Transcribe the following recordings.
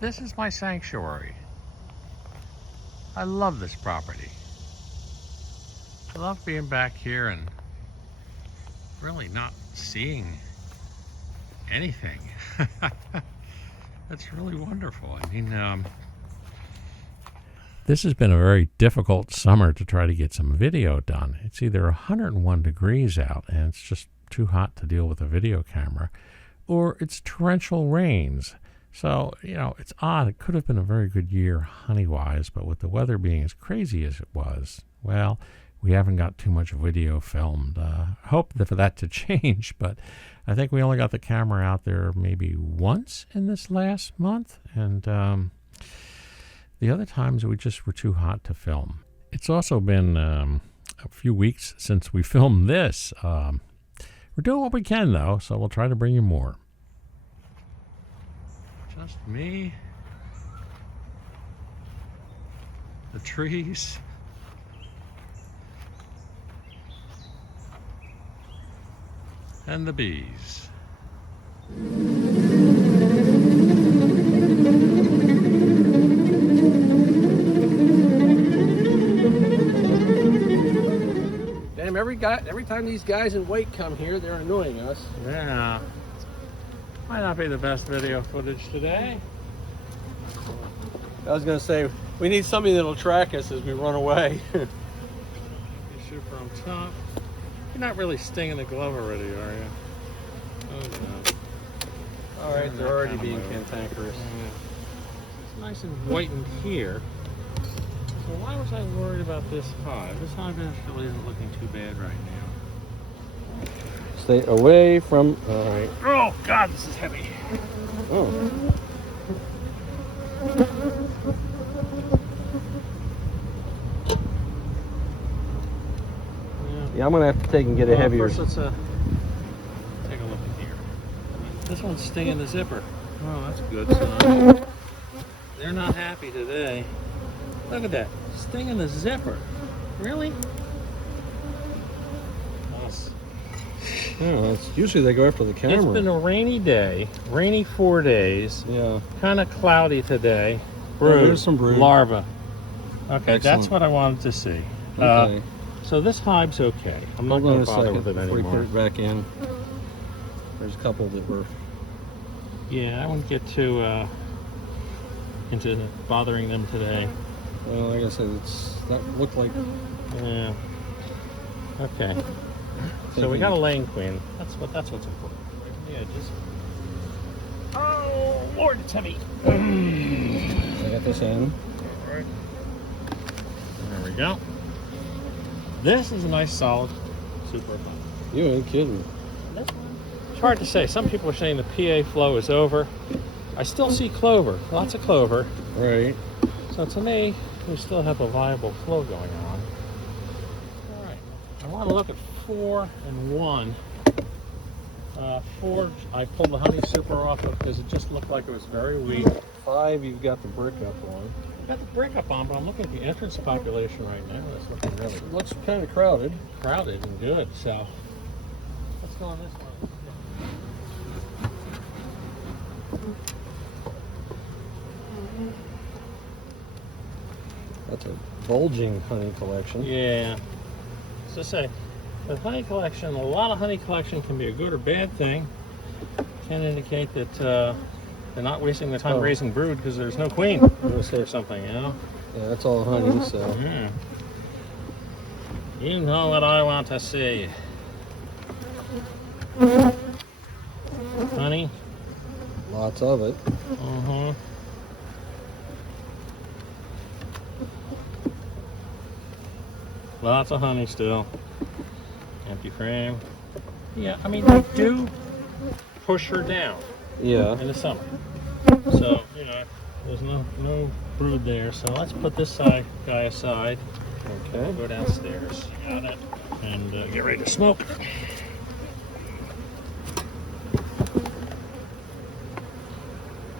This is my sanctuary. I love this property. I love being back here and really not seeing anything. That's really wonderful. I mean, this has been a very difficult summer to try to get some video done. It's either 101 degrees out and it's just too hot to deal with a video camera, or it's torrential rains. So, you know, it's odd. It could have been a very good year honey-wise, but with the weather being as crazy as it was, well, we haven't got too much video filmed. Hope for that to change, but I think we only got the camera out there maybe once in this last month, and the other times we just were too hot to film. It's also been a few weeks since we filmed this. We're doing what we can, though, so we'll try to bring you more. Just me, the trees, and the bees. Damn, every time these guys in white come here, they're annoying us. Yeah. Might not be the best video footage today. I was gonna say, we need something that'll track us as we run away. You shoot from top. You're not really stinging the glove already, are you? Oh no. All right, they're already being cantankerous. It's nice and whitened here. So why was I worried about this hive? This hive actually isn't looking too bad right now. Stay away from. All right. Oh God, this is heavy. Oh. Yeah, I'm gonna have to take and get a heavier. First, let's take a look at here. This one's stinging the zipper. Oh, that's good. So they're not happy today. Look at that, stinging the zipper. Really? Yeah, usually they go after the camera. It's been a rainy day, rainy 4 days. Yeah. Kind of cloudy today. Brood. There's some brood. Larva. Okay, Excellent. That's what I wanted to see. Okay. So this hive's okay. I'm not going to bother with it before we anymore. put it back in. There's a couple that were. Yeah, I wouldn't get too into bothering them today. Well, like I said, that looked like. Yeah. Okay. So we got a laying queen. That's what's important. Right from the edges. Oh Lord, it's heavy. I got this in. All right. There we go. This is a nice solid super fun. You ain't kidding. This one. It's hard to say. Some people are saying the PA flow is over. I still see clover. Lots of clover. Right. So to me, we still have a viable flow going on. All right. I want to look at 4 and 1. 4, I pulled the honey super off of because it just looked like it was very weak. 5, you've got the brick up on. I've got the brick up on, but I'm looking at the entrance population right now. That's looking really It looks kind of crowded. crowded and good. So let's go on this one. That's a bulging honey collection. Yeah. So say, with honey collection, a lot of honey collection can be a good or bad thing. Can indicate that they're not wasting their time raising brood because there's no queen or something, you know? Yeah, that's all honey, so. Yeah. You know what I want to see. Honey. Lots of it. Uh-huh. Lots of honey still. Empty frame. Yeah, I mean, they do push her down Yeah. in the summer. So, you know, there's no brood there. So let's put this guy aside. Okay. We'll go downstairs. Got it. And get ready to smoke.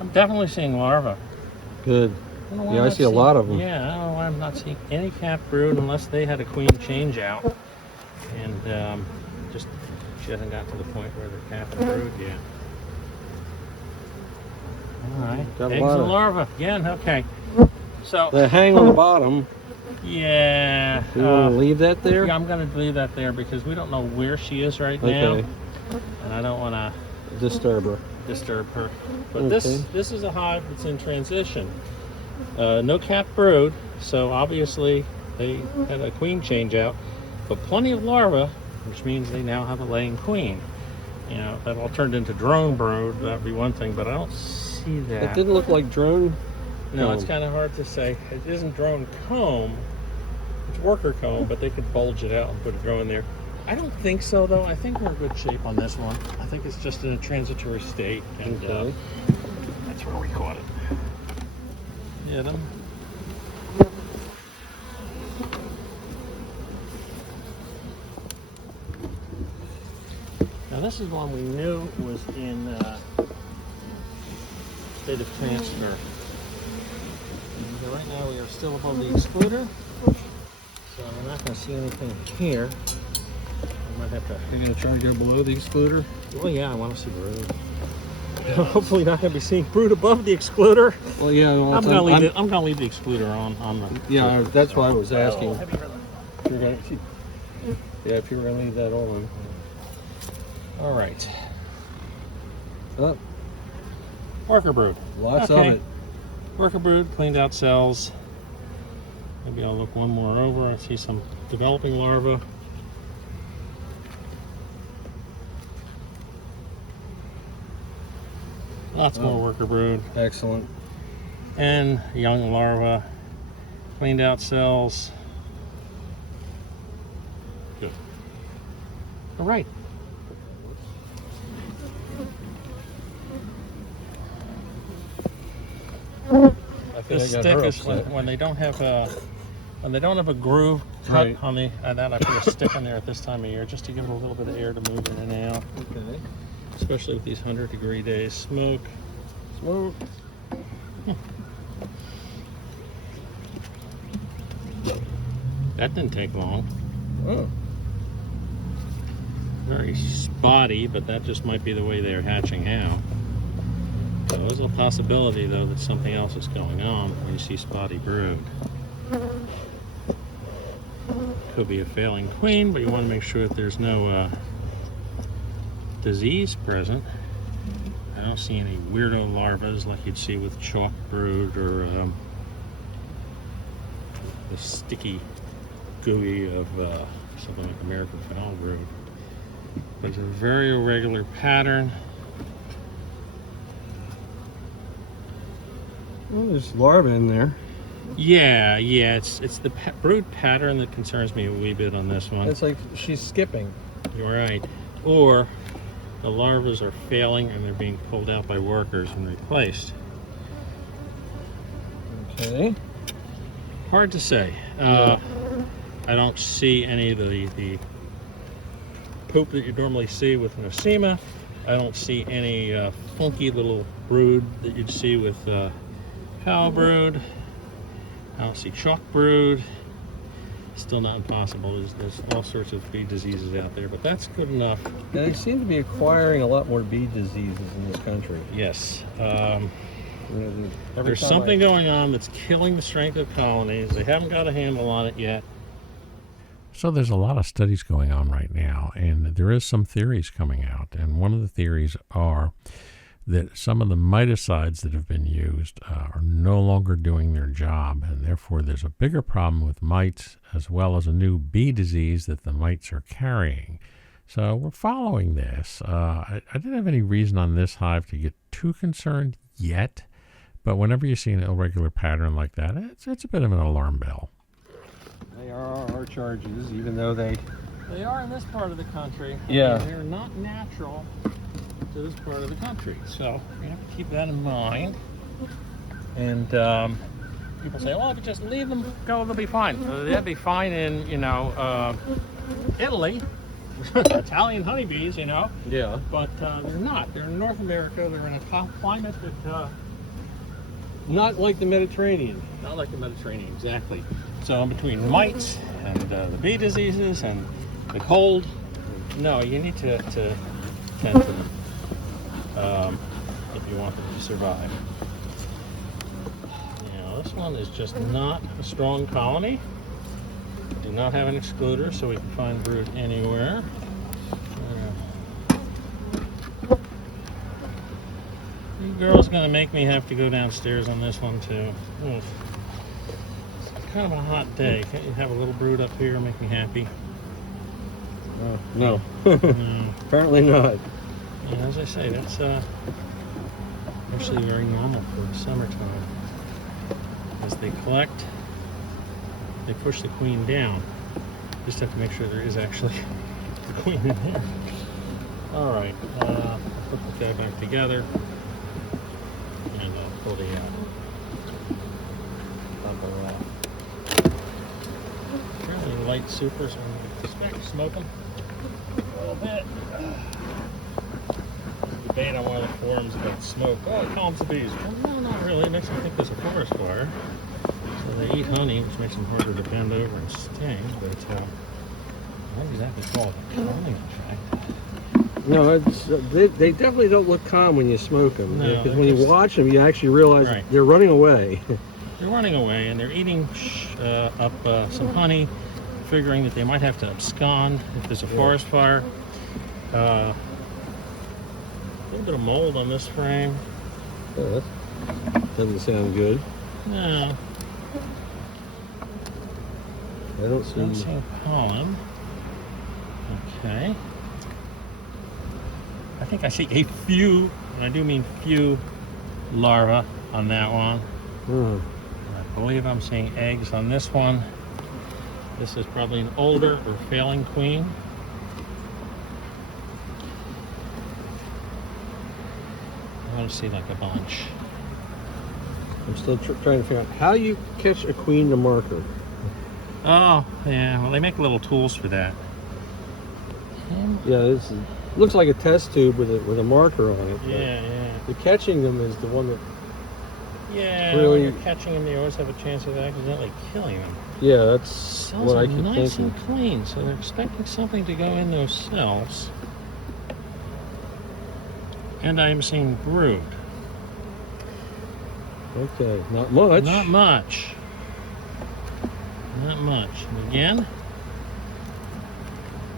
I'm definitely seeing larvae. Good. Yeah, I see a lot of them. Yeah, I don't know why I'm not seeing any cap brood unless they had a queen change out. And just she hasn't got to the point where they're capping brood yet. All right. got a eggs lot and of larvae again. Okay, so they hang on the bottom. yeah. You want to leave that there? Yeah, I'm going to leave that there because we don't know where she is right now, and I don't want to disturb her. But Okay. this is a hive that's in transition. No capped brood, so obviously they had a queen change out, but plenty of larvae, which means they now have a laying queen. You know, that all turned into drone brood. That'd be one thing, but I don't see that. It didn't look like drone. No, it's kind of hard to say. It isn't drone comb. It's worker comb, but they could bulge it out and put a drone there. I don't think so, though. I think we're in good shape on this one. I think it's just in a transitory state, and that's where we caught it. Yeah, them. Now this is one we knew was in state of transfer. And right now we are still above the excluder, so we're not going to see anything here. I might have to. You're going to try to go below the excluder? Well, yeah, I want to see brood. Hopefully, not going to be seeing brood above the excluder. Well, yeah. I'm going to leave the excluder on the. Yeah, that's why I was asking. If you're gonna, if you were going to leave that on. all right. Oh, Worker brood. lots of it. Worker brood, cleaned out cells. Maybe I'll look one more over. I see some developing larvae. Lots more worker brood. Excellent. And young larvae. Cleaned out cells. Good. All right. I think The I got stick her is upset. when they don't have a groove cut Right. on the that I put a stick in there at this time of year just to give it a little bit of air to move in and out, Okay. especially with these 100-degree days. Smoke. Smoke. That didn't take long. Oh. Very spotty, but that just might be the way they're hatching out. So there's a possibility, though, that something else is going on when you see spotty brood. Could be a failing queen, but you want to make sure that there's no disease present. I don't see any weirdo larvae like you'd see with chalk brood or the sticky gooey of something like American fowl brood. But it's a very irregular pattern. Well, there's larvae in there. Yeah, it's the brood pattern that concerns me a wee bit on this one. It's like she's skipping. You're right. Or the larvae are failing and they're being pulled out by workers and replaced. Okay. Hard to say. I don't see any of the poop that you normally see with Nosema. I don't see any funky little brood that you'd see with cow brood. I don't see chalk brood. Still not impossible. There's all sorts of bee diseases out there, but that's good enough. They seem to be acquiring a lot more bee diseases in this country. Yes. Every There's time something going on that's killing the strength of colonies. They haven't got a handle on it yet. So there's a lot of studies going on right now, and there is some theories coming out. And one of the theories are that some of the miticides that have been used are no longer doing their job, and therefore there's a bigger problem with mites as well as a new bee disease that the mites are carrying. So we're following this. I didn't have any reason on this hive to get too concerned yet, but whenever you see an irregular pattern like that, it's a bit of an alarm bell. They are our charges, even though they are in this part of the country. Yeah. They're not natural to this part of the country, so you have to keep that in mind. And people say, "Well, if you just leave them go, they'll be fine." They'll be fine in, Italy, Italian honeybees, Yeah. but they're not. They're in North America. They're in a climate that Not like the Mediterranean. not like the Mediterranean, exactly. So in between mites and the bee diseases and the cold, no, you need to tend to them if you want them to survive. this one is just not a strong colony. Do not have an excluder, so we can find brood anywhere. You girl's gonna make me have to go downstairs on this one too. Oof. It's kind of a hot day. Can't you have a little brood up here and make me happy? No. No. Apparently not. Yeah, as I say, that's actually very normal for the summertime. As they collect, they push the queen down. Just have to make sure there is actually the queen in here. All right, I'll put the guy back together, and I'll pull the fairly light super, so I'm going to expect smoking a little bit. Debate on one of the forums about smoke. Oh, it calms the bees. Well, no, not really. It makes them think there's a forest fire. So they eat honey, which makes them harder to bend over and sting, but not exactly call it a calming effect. No, it's, they definitely don't look calm when you smoke them. No, because when you watch them, you actually realize right. they're running away. They're running away, and they're eating up some honey, figuring that they might have to abscond if there's a forest fire. A little bit of mold on this frame. That doesn't sound good. No. I don't see pollen. Okay. I think I see a few, and I do mean few, larvae on that one. I believe I'm seeing eggs on this one. This is probably an older or failing queen. I want to see like a bunch. I'm still trying to figure out how you catch a queen to marker. Oh, yeah. Well, they make little tools for that. Yeah, this looks like a test tube with a marker on it. Yeah, yeah. The catching them is the one that. Yeah, really, when you're catching them, you always have a chance of accidentally killing them. Yeah, that's Cells what are I keep nice thinking. and clean, so they're expecting something to go in those cells. And I am seeing brood. Okay, not much. Not much. Not much. And again,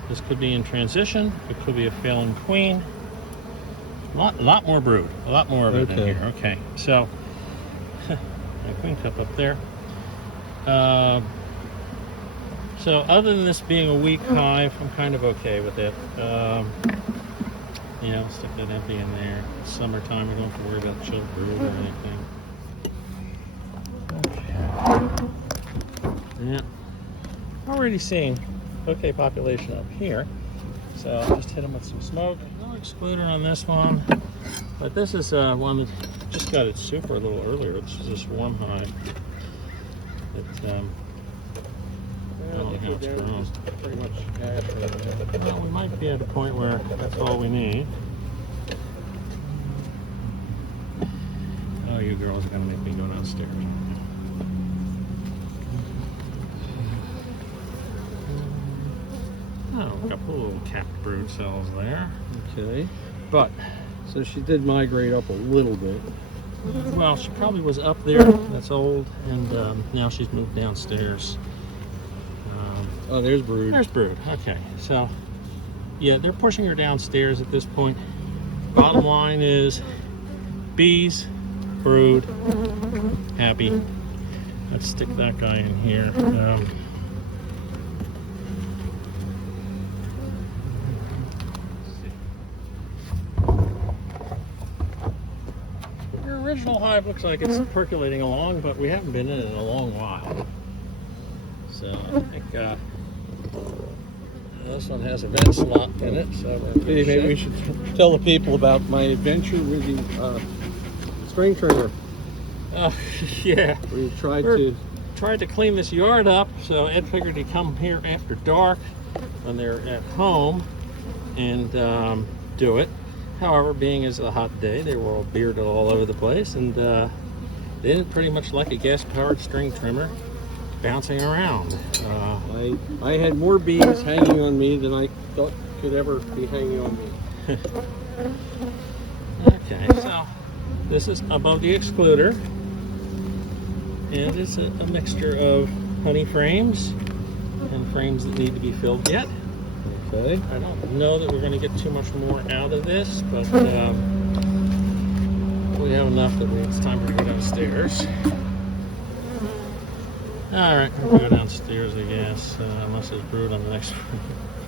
this could be in transition. It could be a failing queen. A lot more brood. A lot more of it in here. Okay, so a queen cup up there. So other than this being a weak hive, I'm kind of okay with it. Yeah, I'll stick that empty in there. It's summertime, we don't have to worry about chilled brood or anything. Okay. Yeah. Already seeing okay population up here. So I'll just hit them with some smoke. No excluder on this one. But this is one that just got its super a little earlier. It's this warm hive. I don't know how it's grown. Pretty much. Well, we might be at a point where that's all we need. Oh, you girls are going to make me go downstairs. Oh, a couple little capped brood cells there. Okay. But, so she did migrate up a little bit. well, she probably was up there. That's old. And now she's moved downstairs. Oh, there's brood. There's brood. Okay, so yeah, they're pushing her downstairs at this point. Bottom line is bees, brood, happy. Let's stick that guy in here. Your original hive looks like it's percolating along, but we haven't been in it in a long while. So I think this one has a vent slot in it, so Maybe we should tell the people about my adventure with the string trimmer. Yeah. We tried to clean this yard up, so Ed figured he'd come here after dark when they're at home and do it. However, being as a hot day, they were all bearded all over the place, and they didn't pretty much like a gas-powered string trimmer bouncing around. I had more bees hanging on me than I thought could ever be hanging on me. Okay, so this is above the excluder. And it's a mixture of honey frames and frames that need to be filled yet. Okay. I don't know that we're going to get too much more out of this, but we have enough that it's time to go downstairs. Alright, we'll go downstairs, I guess, unless it's brood on the next frame.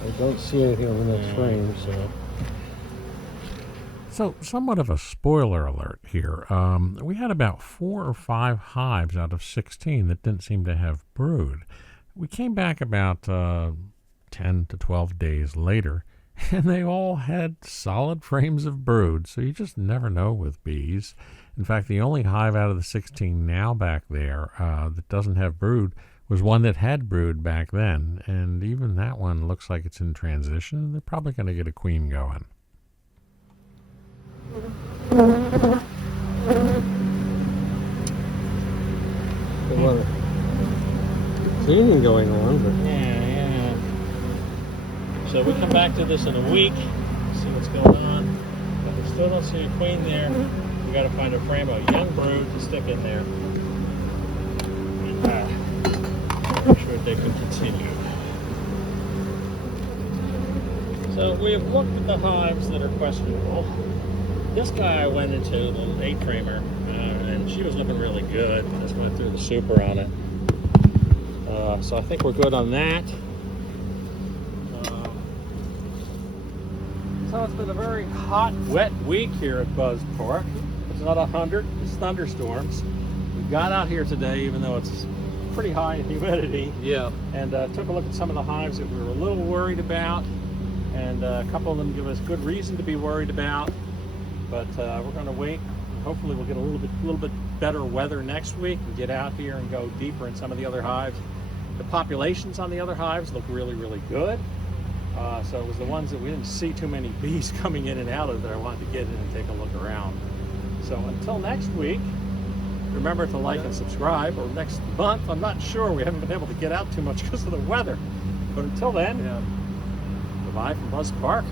I don't see anything on the next frame, so... So, somewhat of a spoiler alert here. We had about 4 or 5 hives out of 16 that didn't seem to have brood. We came back about 10 to 12 days later, and they all had solid frames of brood, so you just never know with bees. In fact, the only hive out of the 16 now back there that doesn't have brood was one that had brood back then, and even that one looks like it's in transition. They're probably going to get a queen going. A lot of cleaning going on, but yeah. So we come back to this in a week, see what's going on. But we still don't see a queen there. We got to find a frame of young brood to stick in there, and make sure they can continue. So we have looked at the hives that are questionable. This guy I went into, the 8-framer, and she was looking really good. I just went through the super on it. So I think we're good on that. So it's been a very hot, wet week here at Buzz Park. It's not 100, it's thunderstorms. We got out here today, even though it's pretty high in humidity. Yeah. And took a look at some of the hives that we were a little worried about. And a couple of them give us good reason to be worried about. But we're going to wait. Hopefully we'll get a little bit better weather next week and get out here and go deeper in some of the other hives. The populations on the other hives look really, really good. So it was the ones that we didn't see too many bees coming in and out of that I wanted to get in and take a look around. So until next week, remember to like and subscribe, or next month, I'm not sure. We haven't been able to get out too much because of the weather. But until then, goodbye from Buzz Park.